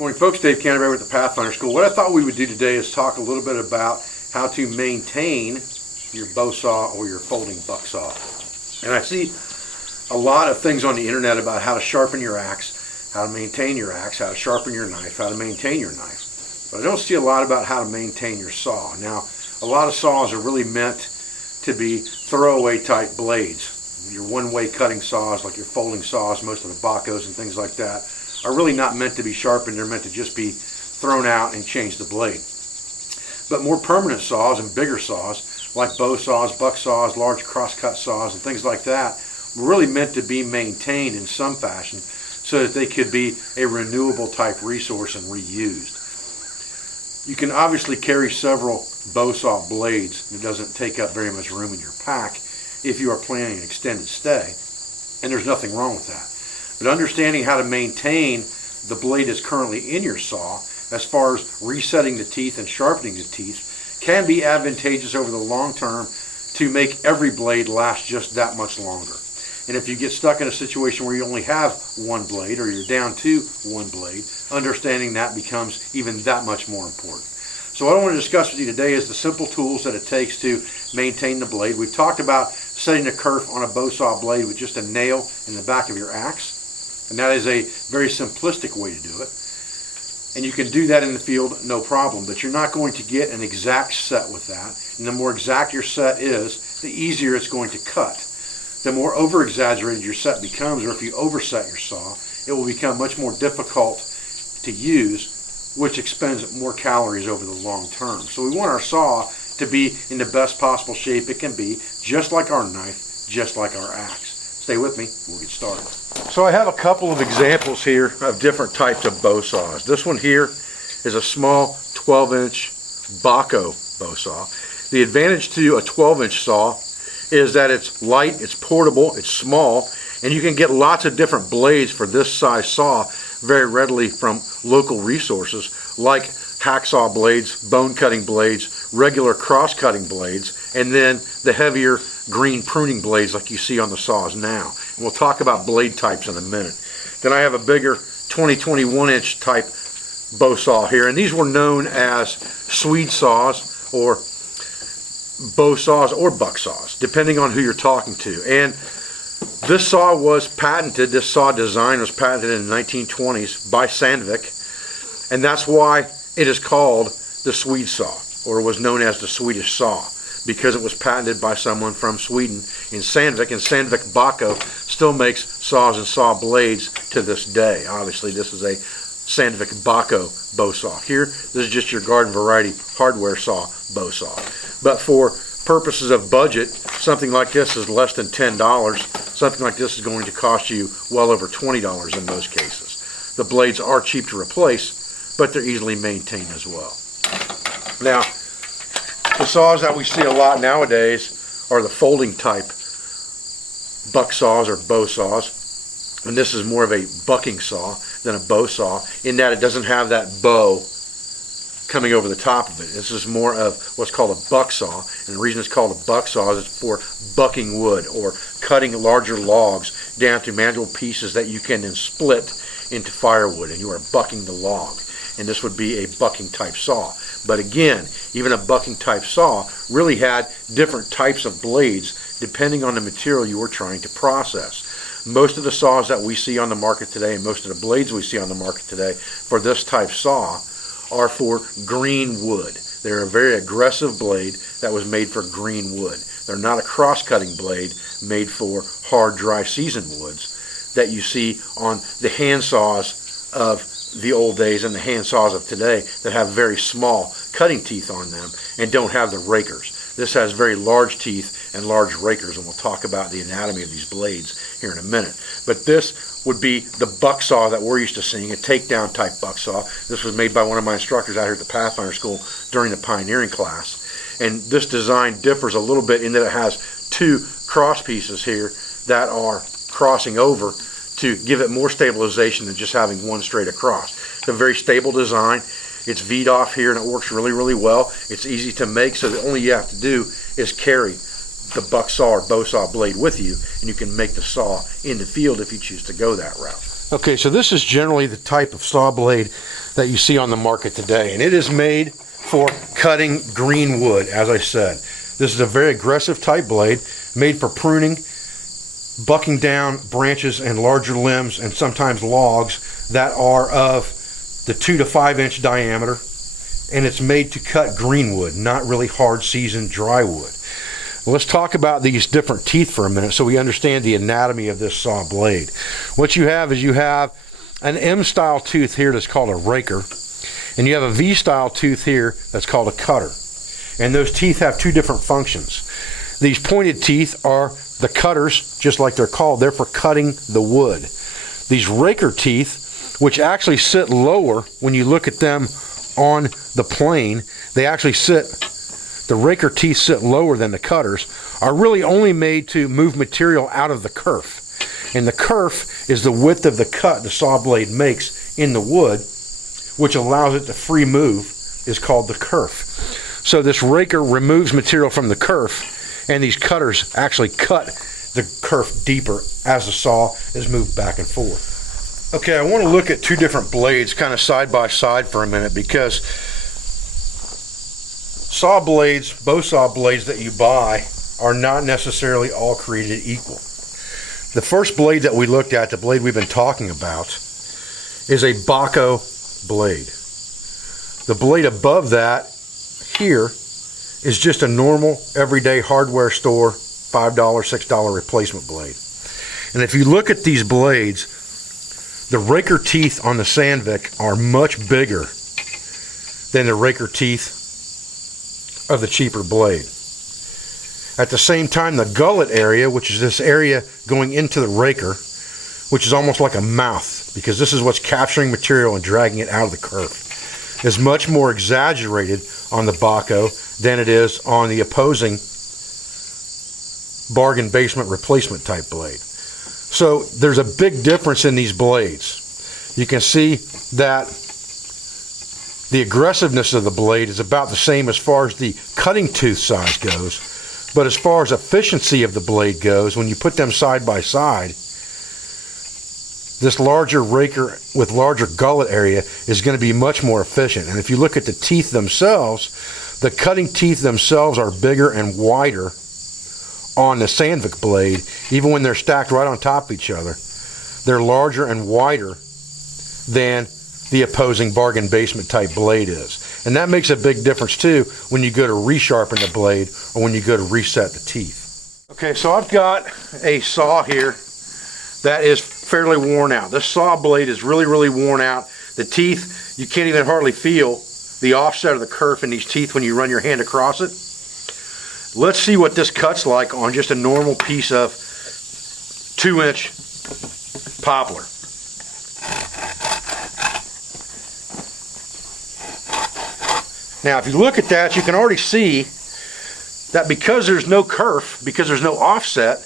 Morning folks, Dave Canterbury with the Pathfinder School. What I thought we would do today is talk a little bit about how to maintain your bow saw or your folding buck saw. And I see a lot of things on the internet about how to sharpen your axe, how to maintain your axe, how to sharpen your knife, how to maintain your knife. But I don't see a lot about how to maintain your saw. Now, a lot of saws are really meant to be throwaway type blades. Your one-way cutting saws, like your folding saws, most of the Bacos and things like that, are really not meant to be sharpened. They're meant to just be thrown out and change the blade. But more permanent saws and bigger saws, like bow saws, buck saws, large cross-cut saws, and things like that, were really meant to be maintained in some fashion so that they could be a renewable type resource and reused. You can obviously carry several bow saw blades. It doesn't take up very much room in your pack if you are planning an extended stay, and there's nothing wrong with that. But understanding how to maintain the blade that's currently in your saw, as far as resetting the teeth and sharpening the teeth, can be advantageous over the long term to make every blade last just that much longer. And if you get stuck in a situation where you only have one blade or you're down to one blade, understanding that becomes even that much more important. So what I want to discuss with you today is the simple tools that it takes to maintain the blade. We've talked about setting a kerf on a bow saw blade with just a nail in the back of your axe. And that is a very simplistic way to do it. And you can do that in the field, no problem. But you're not going to get an exact set with that. And the more exact your set is, the easier it's going to cut. The more over-exaggerated your set becomes, or if you overset your saw, it will become much more difficult to use, which expends more calories over the long term. So we want our saw to be in the best possible shape it can be, just like our knife, just like our axe. Stay with me, we'll get started. So I have a couple of examples here of different types of bow saws. This one here is a small 12-inch Baco bow saw. The advantage to a 12-inch saw is that it's light, it's portable, it's small, and you can get lots of different blades for this size saw very readily from local resources like hacksaw blades, bone cutting blades, regular cross cutting blades, and then the heavier green pruning blades like you see on the saws now. And we'll talk about blade types in a minute. Then I have a bigger 21-inch type bow saw here, and these were known as Swede saws or bow saws or buck saws, depending on who you're talking to. And this saw was patented, this saw design was patented in the 1920s by Sandvik, and that's why it is called the Swede saw, or was known as the Swedish saw, because it was patented by someone from Sweden in Sandvik, and Sandvik Baco still makes saws and saw blades to this day. Obviously this is a Sandvik Baco bow saw. Here, this is just your garden variety hardware saw bow saw. But for purposes of budget, something like this is less than $10. Something like this is going to cost you well over $20 in most cases. The blades are cheap to replace, but they're easily maintained as well. Now, the saws that we see a lot nowadays are the folding type buck saws or bow saws. And this is more of a bucking saw than a bow saw, in that it doesn't have that bow coming over the top of it. This is more of what's called a buck saw, and the reason it's called a buck saw is it's for bucking wood or cutting larger logs down to manageable pieces that you can then split into firewood, and you are bucking the log. And this would be a bucking type saw. But again, even a bucking type saw really had different types of blades depending on the material you were trying to process. Most of the saws that we see on the market today, and most of the blades we see on the market today for this type saw, are for green wood. They're a very aggressive blade that was made for green wood. They're not a cross-cutting blade made for hard, dry season woods that you see on the hand saws of the old days and the hand saws of today that have very small cutting teeth on them and don't have the rakers. This has very large teeth and large rakers, and we'll talk about the anatomy of these blades here in a minute. But this would be the buck saw that we're used to seeing, a takedown type buck saw. This was made by one of my instructors out here at the Pathfinder School during the pioneering class. And this design differs a little bit in that it has two cross pieces here that are crossing over to give it more stabilization than just having one straight across. It's a very stable design. It's V'd off here and it works really, really well. It's easy to make, so the only you have to do is carry the buck saw or bow saw blade with you, and you can make the saw in the field if you choose to go that route. Okay, so this is generally the type of saw blade that you see on the market today. And it is made for cutting green wood, as I said. This is a very aggressive type blade, made for pruning, bucking down branches and larger limbs and sometimes logs that are of the 2 to 5 inch diameter. And it's made to cut green wood, not really hard seasoned dry wood. Let's talk about these different teeth for a minute so we understand the anatomy of this saw blade. What you have is you have an M-style tooth here that's called a raker, and you have a V-style tooth here that's called a cutter. And those teeth have two different functions. These pointed teeth are the cutters, just like they're called. They're for cutting the wood. These raker teeth, which actually sit lower when you look at them on the plane, they actually sit, the raker teeth sit lower than the cutters, are really only made to move material out of the kerf. And the kerf is the width of the cut the saw blade makes in the wood, which allows it to free move, is called the kerf. So this raker removes material from the kerf, and these cutters actually cut the kerf deeper as the saw is moved back and forth. Okay, I want to look at two different blades kind of side by side for a minute, because saw blades, bow saw blades that you buy are not necessarily all created equal. The first blade that we looked at, the blade we've been talking about, is a Baco blade. The blade above that here is just a normal everyday hardware store $5, $6 replacement blade. And if you look at these blades, the raker teeth on the Sandvik are much bigger than the raker teeth of the cheaper blade. At the same time, the gullet area, which is this area going into the raker, which is almost like a mouth, because this is what's capturing material and dragging it out of the kerf, is much more exaggerated on the Baco than it is on the opposing bargain basement replacement type blade. So there's a big difference in these blades. You can see that the aggressiveness of the blade is about the same as far as the cutting tooth size goes, but as far as efficiency of the blade goes, when you put them side by side, this larger raker with larger gullet area is going to be much more efficient. And if you look at the teeth themselves, the cutting teeth themselves are bigger and wider on the Sandvik blade. Even when they're stacked right on top of each other, they're larger and wider than the opposing bargain basement type blade is. And that makes a big difference too when you go to resharpen the blade or when you go to reset the teeth. Okay, so I've got a saw here that is fairly worn out. This saw blade is really worn out. The teeth, you can't even hardly feel the offset of the kerf in these teeth when you run your hand across it. Let's see what this cuts like on just a normal piece of 2-inch poplar. Now if you look at that, you can already see that because there's no kerf, because there's no offset,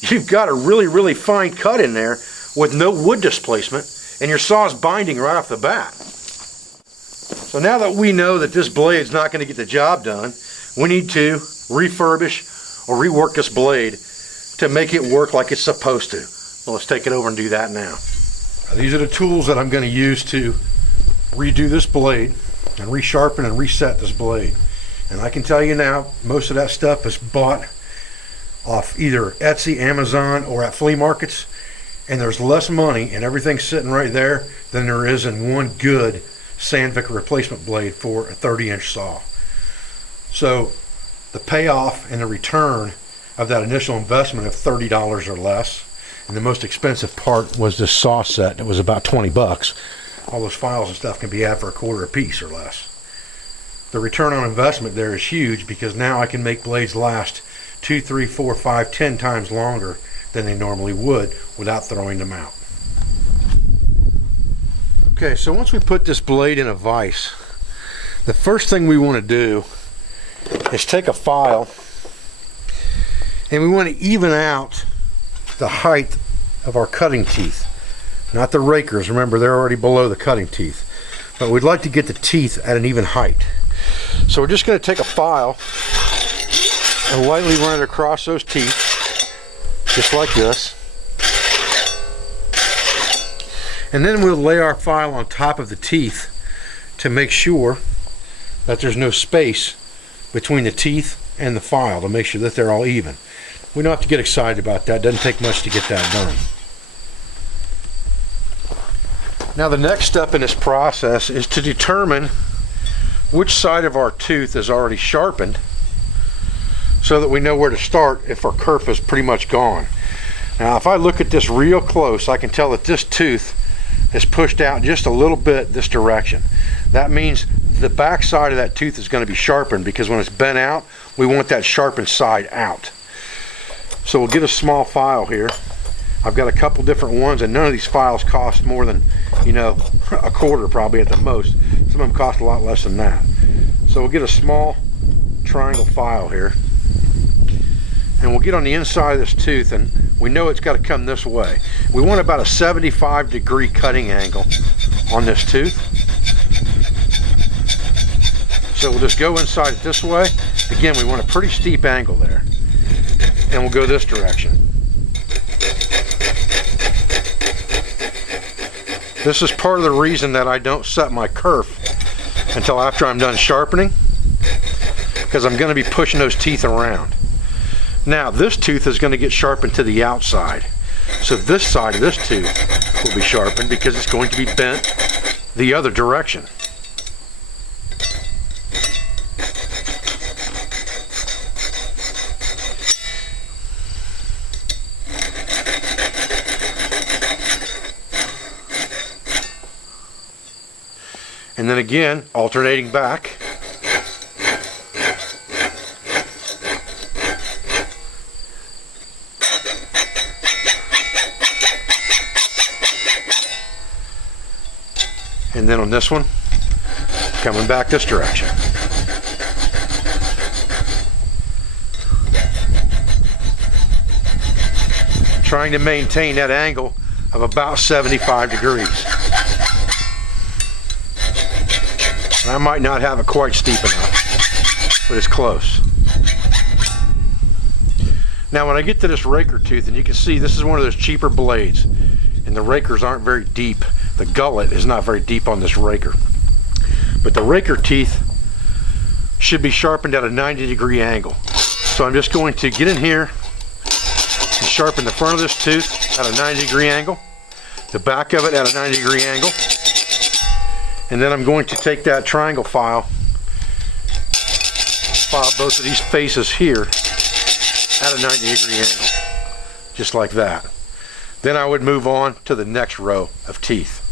you've got a really fine cut in there with no wood displacement, and your saw's binding right off the bat. So now that we know that this blade's not going to get the job done, we need to refurbish or rework this blade to make it work like it's supposed to. So let's take it over and do that now. These are the tools that I'm going to use to redo this blade and resharpen and reset this blade. And I can tell you now, most of that stuff is bought off either Etsy, Amazon, or at flea markets, and there's less money and everything's sitting right there than there is in one good Sandvik replacement blade for a 30-inch saw. So the payoff and the return of that initial investment of $30 or less, and the most expensive part was this saw set. It was about 20 bucks. All those files and stuff can be had for $1/4 a piece or less. The return on investment there is huge, because now I can make blades last 2, 3, 4, 5, 10 times longer than they normally would without throwing them out. Okay, so once we put this blade in a vise, the first thing we want to do is take a file and we want to even out the height of our cutting teeth. Not the rakers, remember they're already below the cutting teeth. But we'd like to get the teeth at an even height. So we're just going to take a file and lightly run it across those teeth, just like this. And then we'll lay our file on top of the teeth to make sure that there's no space between the teeth and the file, to make sure that they're all even. We don't have to get excited about that. It doesn't take much to get that done. Now the next step in this process is to determine which side of our tooth is already sharpened, so that we know where to start if our kerf is pretty much gone. Now if I look at this real close, I can tell that this tooth is pushed out just a little bit this direction. That means the back side of that tooth is going to be sharpened, because when it's bent out, we want that sharpened side out. So we'll get a small file here. I've got a couple different ones, and none of these files cost more than, you know, a quarter probably at the most. Some of them cost a lot less than that. So we'll get a small triangle file here, and we'll get on the inside of this tooth, and we know it's got to come this way. We want about a 75-degree cutting angle on this tooth. So we'll just go inside it this way. Again, we want a pretty steep angle there. And we'll go this direction. This is part of the reason that I don't set my kerf until after I'm done sharpening, because I'm going to be pushing those teeth around. Now this tooth is going to get sharpened to the outside. So this side of this tooth will be sharpened because it's going to be bent the other direction. And then again, alternating back. And then on this one, coming back this direction. Trying to maintain that angle of about 75 degrees. And I might not have it quite steep enough, but it's close. Now when I get to this raker tooth, and you can see this is one of those cheaper blades, and the rakers aren't very deep. The gullet is not very deep on this raker. But the raker teeth should be sharpened at a 90-degree angle. So I'm just going to get in here and sharpen the front of this tooth at a 90-degree angle, the back of it at a 90-degree angle, and then I'm going to take that triangle file both of these faces here at a 90-degree angle, just like that. Then I would move on to the next row of teeth.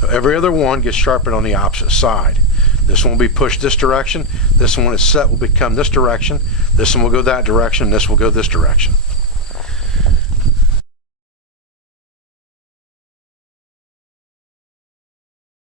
So every other one gets sharpened on the opposite side. This one will be pushed this direction. This one, when it's set, will become this direction. This one will go that direction. This will go this direction.